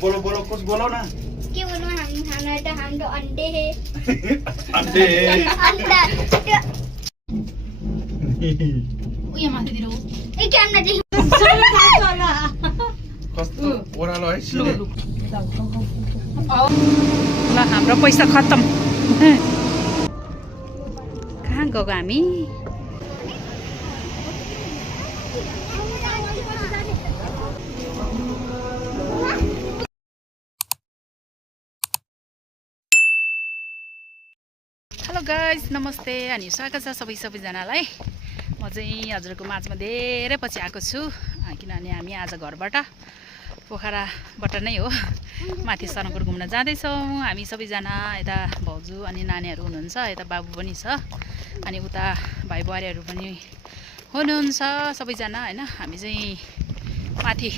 बोलो बोलो कुछ बोलो ना क्या बोलो हम तो अंडे हैं अंडे उयो माथि दिरो ए क्या अंडा दे कस्तो ओरालो है सिले ल हाम्रो पैसा खत्तम कहाँ गएको हामी हेलो गाइस नमस्ते अनि स्वागत छ सबैजनालाई म चाहिँ हजुरको माझमा धेरै पछि आएको छु किनभने हामी आज घरबाट पोखराबाट नै हो माथि सरङपुर घुम्न जाँदैछौँ हामी सबैजना यता भाउजू अनि नानीहरू हुनुहुन्छ यता बाबु पनि छ अनि उता भाइ बुहारीहरू पनि हुनुहुन्छ सबैजना हैन हामी चाहिँ माथि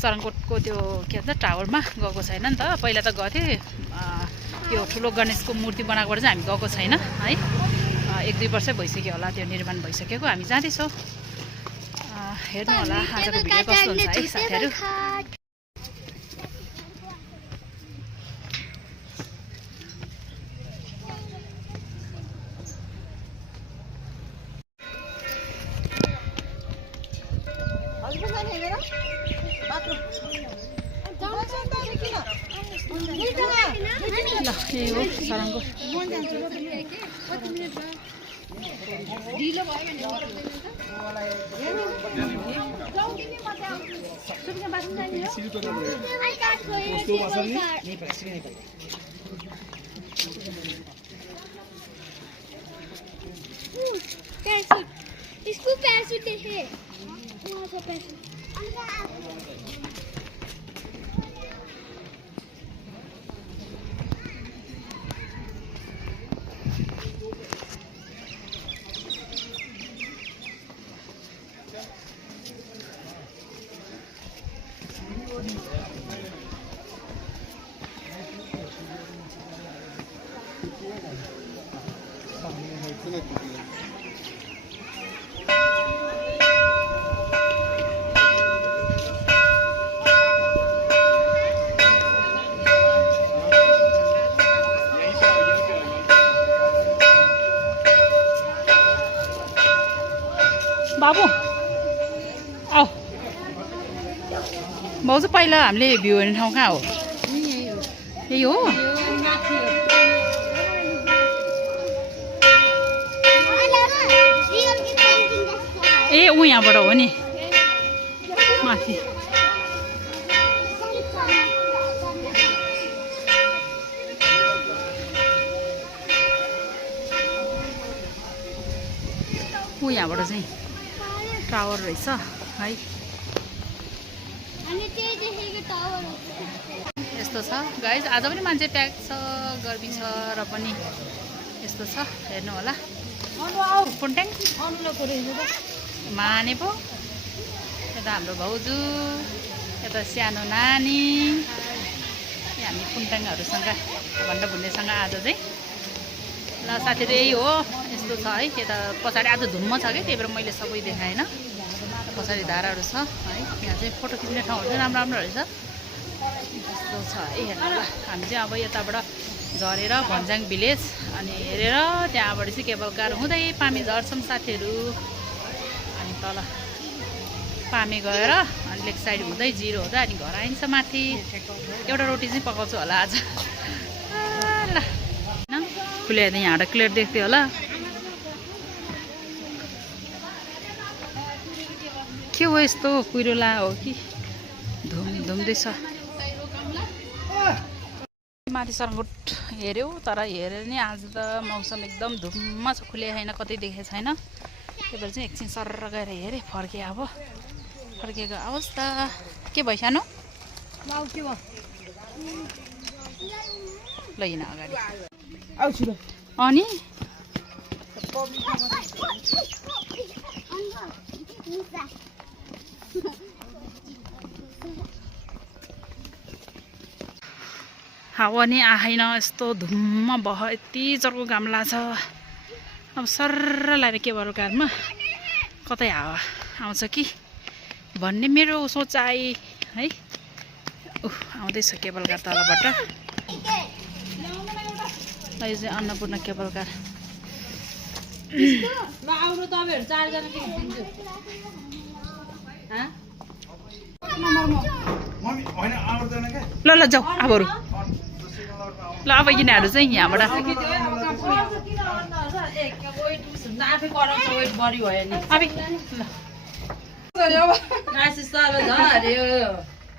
सरङकोटको त्यो के भन्छ टावरमा गएको छैन नि त पहिला त गएको थिएँ यो ठुलो गणेशको मूर्ति बनाएकोबाट चाहिँ हामी गएको छैन है 1-2 वर्ष भइसक्यो होला त्यो निर्माण भइसकेको हामी जाँदैछौँ हेर्नु होला आजको भिडियो कस्तो हुन्छ है साथीहरू ल यही हो सरङको इसको पैसे दे है वहां से पैसे बाबु आऊ भाउजू पहिला हामीले भ्यू हेर्ने ठाउँ कहाँ हो यही हो ए ऊ यहाँबाट हो नि माथि ऊ यहाँबाट चाहिँ टावर रहेछ है यस्तो छ गाइस आज पनि मान्छे प्याक छ गर्मी छ र पनि यस्तो छ हेर्नु होला पुन्ट्याङ माने पो यता हाम्रो भाउजू यता सानो नानी हामी पुन्ट्याङहरूसँग भन्दा भन्नेसँग आज चाहिँ ल साथीहरू यही हो यस्तो छ है यता पछाडि आज धुम्म छ कि त्यही भएर मैले सबै देखाएन पछाडि धाराहरू छ है यहाँ चाहिँ फोटो खिच्ने ठाउँहरू चाहिँ राम्रो राम्रो रहेछ यस्तो छ है हेर्नु ल हामी चाहिँ अब यताबाट झरेर भन्ज्याङ भिलेज अनि हेरेर त्यहाँबाट चाहिँ केबल कार हुँदै पामी झर्छौँ साथीहरू अनि तल पामे गएर अनि लेक साइड हुँदै जिरो हुँदै अनि घर आइन्छ माथि एउटा रोटी चाहिँ पकाउँछु होला आज ल क्लियर यहाँबाट क्लियर देख्थ्यो होला के हो यस्तो कुहिरोला हो कि धुम्दैछ माथि सरङकोट हेऱ्यौ तर हेरेर नि आज त मौसम एकदम धुम्म छ खुले छैन कतै देखेको छैन त्यही भएर चाहिँ एकछिन सर गएर हेरेँ फर्केँ अब फर्केको अवस्था के भयो सानो ल हिँड अगाडि अनि हावा नि आएन यस्तो धुम्म बह यति चर्को घाम लाग्छ अब सर्र लगाएर केबल कारमा कतै हावा आउँछ कि भन्ने मेरो सोचाइ है आउँदैछ केबल कार तलबाट यो चाहिँ अन्नपूर्ण केबल कार ल ल जाऊ अबहरू ल अब यिनीहरू चाहिँ यहाँबाट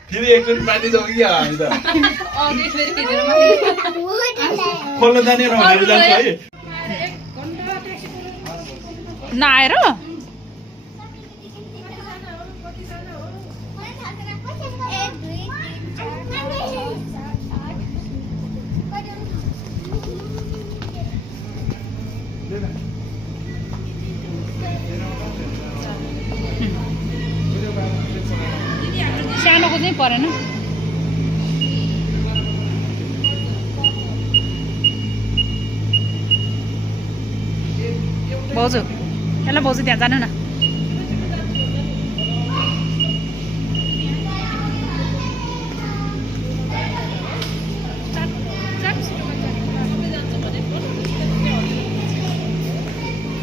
फेरि एकचोटि माथि जाउँ कि हामी त खोल्न जाने भनेर जान्छ है नआएर सानोको चाहिँ परेन भाउजू ल भाउजू त्यहाँ जानु न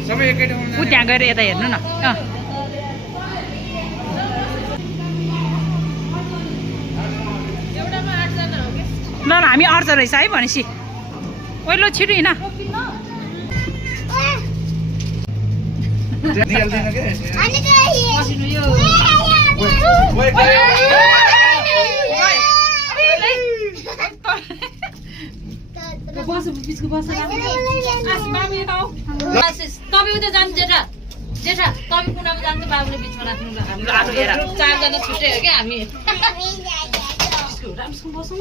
सबै एकै ठाउँमा ऊ त्यहाँ गएर यता हेर्नु न ल हामी अट्छ रहेछ है भनेपछि ओइ ल छिटो हिँड निकाल्दैन के अनि त तपाईँ उता जानु जेठा जेठा तपाईँ कुनामा जान्छ बाबुले बिचमा राख्नु हाम्रो 4जना छुट्टै हो क्या हामी राम्रोसँग बस्नु न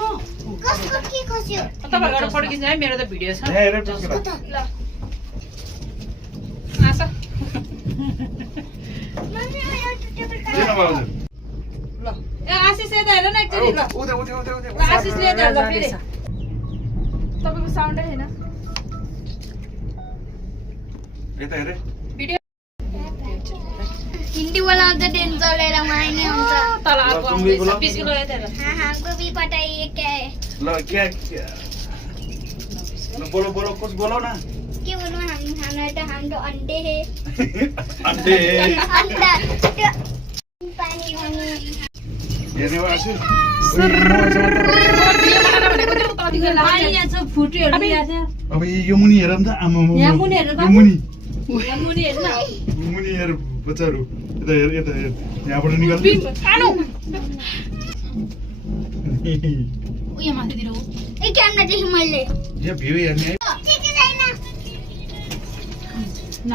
कसको के खस्यो तपाईँबाट पड्किन्छ है मेरो त भिडियो छ ल आशा मम्मी एउटा टेबल किन भाउजू ल ए आशिष यता हेर न एकचोटि ल ल आशिषले यता हेर फेरि तपाईको साउन्डै हैन यता हेरे हिन्दी बोलाउँदा डेन चलेर मलाई नि आउँछ तल ल, अर्को तुम भी बोलो। आउँदैछ 20 किलो यता हेर हाँ गोभी पटाइए क्या है ल क्या ल बोलो बोलो कुछ बोलो ना के बोलूं हम तो अंडे है अंडे अंडा पानी पानी हेर्ने भयो आशु पानी यहाँ छ फुटीहरु ल्याएको थियो अब यो मुनि हेर नि त आमा यहाँ मुनि हेर्नु यो मुनि यहाँ मुनि हेर्न मुनि हेर बच्चाहरू यता हेर यहाँबाट निकाल आनु उयो माथितिर हो ये कैमरा देखी मैले यहाँ भ्यू हेर्ने है ठीक है जाइना न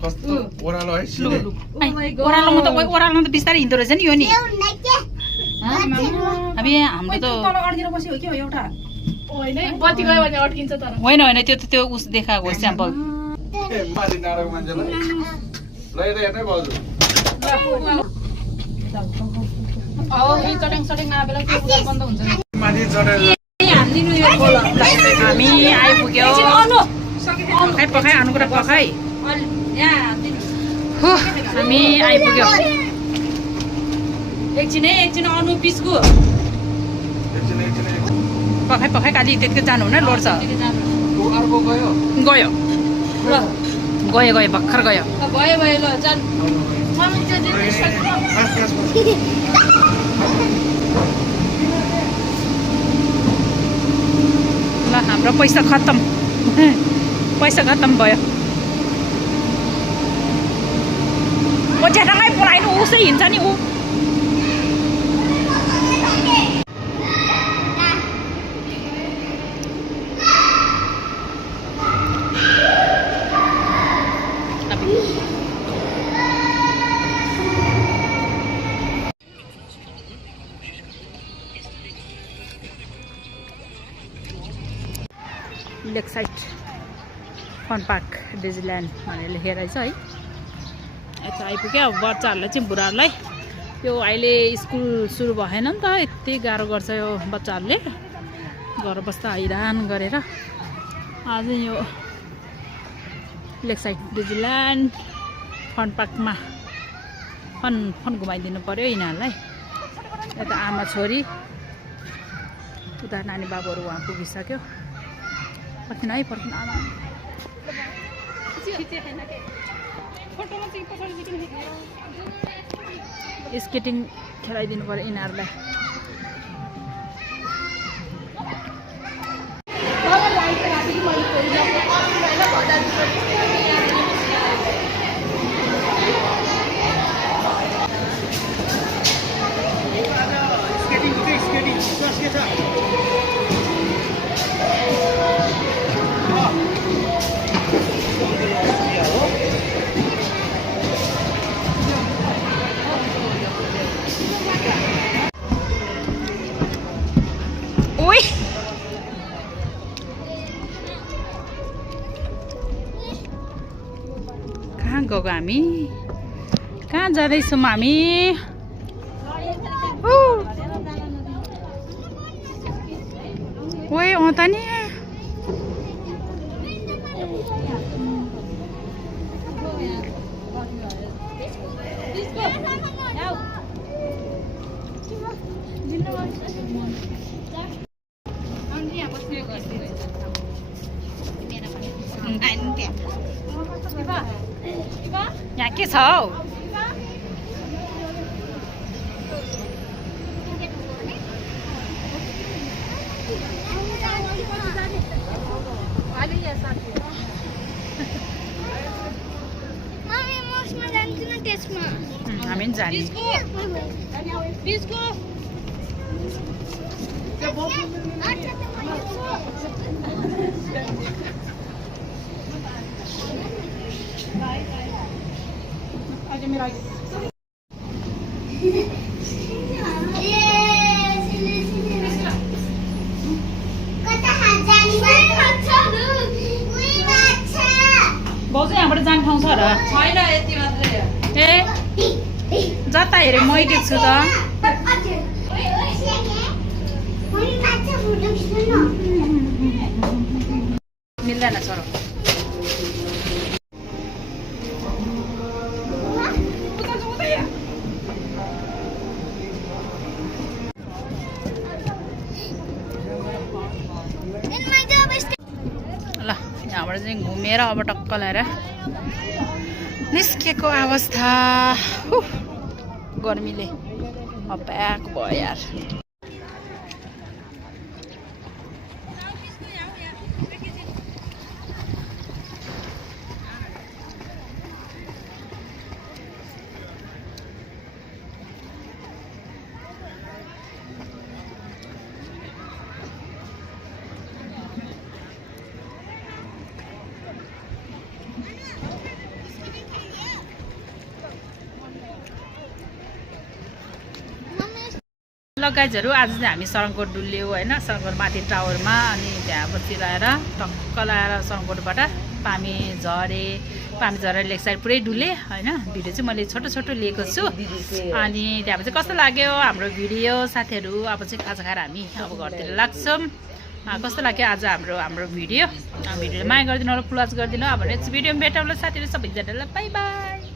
कस्तो ओह्रालो है सिधै ओह्रालोमा त बिस्तारै हिँड्दो रहेछ नि यो नि ये उन्ना के अब हाम्रो त तल अड्केर बस्यो के हो एउटा बत्ती गयो भने अड्किन्छ तर होइन होइन त्यो उस देखाएको हो स्याम्पल ए माथि डाँडाको मान्छेलाई ल यता हेर्नै भाउजू यही चट्याङ सट्याङ आबेला के उता बन्द हुन्छ माथि चढेर हान्दिनु यो बोल हामी आइपुग्यो पखाइ अनुग्रह पखाइ यहाँ हान्दिनु हो हामी आइपुग्यो एकछिन अनु पिसको एकछिन पखाइ खालि त्यतिकै जानु हुन लोड्छ अर्को गयो गयो ल गयो भर्खर गयो भयो ल जान ल हाम्रो पैसा खत्तम भयो ओ जेठालाई बोलाइन उसै हिँड्छ नि ऊ लेक साइड फन पार्क डिजनील्यान्ड भनेर लेखेर रहेछ है। यता आइपुग्यो। अब बच्चाहरूलाई चाहिँ बुढाहरूलाई यो अहिले स्कुल सुरु भएन नि त, यति गाह्रो गर्छ यो बच्चाहरूले घर बस्दा हैरान गरेर। आज यो लेक साइड डिजनील्यान्ड फन पार्कमा फन घुमाइदिनु पर्यो यिनीहरूलाई। यता आमा छोरी, उता नानी बाबुहरू उहाँ पुगिसक्यो। पर्खिन है पर्खिन आमा। स्केटिङ खेलाइदिनु पर्यो यिनीहरूलाई। कहाँ गएको हामी? कहाँ जाँदैछौँ हामी? ओए अँ त नि यहाँ के छ हौ? हामी पनि जाने। भाउजू यहाँबाट जाने ठाउँ छ र? छैन, यति मात्रै। ए जता हेऱ्यो मै देख्छु त। मिल्दैन छोरो। ल यहाँबाट चाहिँ घुमेर अब टक्क ल्याएर निस्केको अवस्था। गर्मीले अप्याक भयो यार। ल गाइजहरू आज चाहिँ हामी सरङकोट डुल्यौँ होइन, सरङकोट माथि टावरमा। अनि त्यहाँ बसिरहेर टक्क लगाएर सरङकोटबाट पामी झरे लेक साइड पुरै डुलेँ होइन। भिडियो चाहिँ मैले छोटो छोटो लिएको छु। अनि त्यहाँ चाहिँ कस्तो लाग्यो हाम्रो भिडियो साथीहरू? अब चाहिँ खाजा खाएर हामी अब घरतिर लाग्छौँ। कस्तो लाग्यो आज हाम्रो भिडियोलाई माया गरिदिनु होला, क्लोज गरिदिनु। अब नेक्स्ट भिडियोमा भेटौँ ल साथीहरू सबैजनालाई। By by.